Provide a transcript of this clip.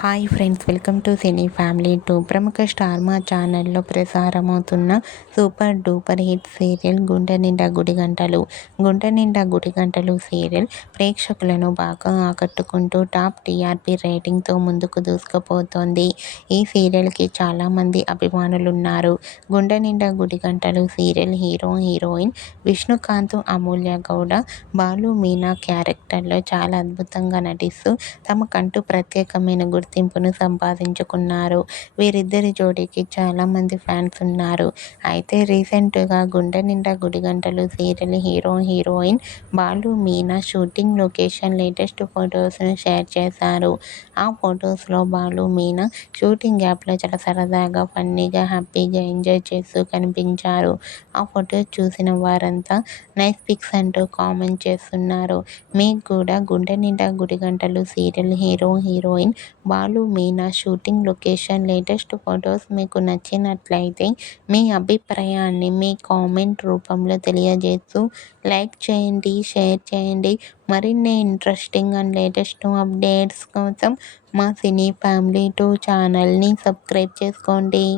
Hi friends, welcome to cine family 2. ప్రముఖ star మా ఛానల్లో ప్రసారమవుతున్న సూపర్ డూపర్ హిట్ సీరియల్ గుండె నిండా గుడిగంటలు. గుండె నిండా గుడిగంటలు సీరియల్ ప్రేక్షకులను బాగా ఆకట్టుకుంటూ టాప్ టీఆర్పీ రేటింగ్తో ముందుకు దూసుకుపోతోంది. ఈ సీరియల్కి చాలామంది అభిమానులున్నారు. గుండె Ninda Gudigantalu serial hero heroine Vishnukant, అమూల్య గౌడ, బాలు మీనా క్యారెక్టర్లో చాలా అద్భుతంగా నటిస్తూ తమకంటూ ప్రత్యేకమైన గుర్తింపును సంపాదించుకున్నారు. వీరిద్దరి జోడీకి చాలామంది ఫ్యాన్స్ ఉన్నారు. అయితే రీసెంట్గా Gunde Ninda Gudigantalu serial hero heroine Balu Meena shooting location latest ఫొటోస్ను షేర్ చేశారు. ఆ ఫొటోస్లో బాలు మీనా షూటింగ్ యాప్లో చాలా సరదాగా, ఫన్నీగా, హ్యాపీగా ఎంజాయ్ చేస్తూ కనిపించారు. ఆ ఫొటోస్ చూసిన వారంతా నైస్ పిక్స్ అంటూ కామెంట్ చేస్తున్నారు. మీకు కూడా Gunde Ninda Gudigantalu serial hero heroine Balu Meena shooting location latest photos మీకు నచ్చినట్లయితే మీ అభిప్రాయాన్ని మీ కామెంట్ రూపంలో తెలియజేస్తూ లైక్ చేయండి, షేర్ చేయండి. మరిన్ని ఇంట్రెస్టింగ్ అండ్ లేటెస్ట్ అప్డేట్స్ కోసం మా సినీ ఫ్యామిలీ 2 ఛానల్ని సబ్స్క్రైబ్ చేసుకోండి.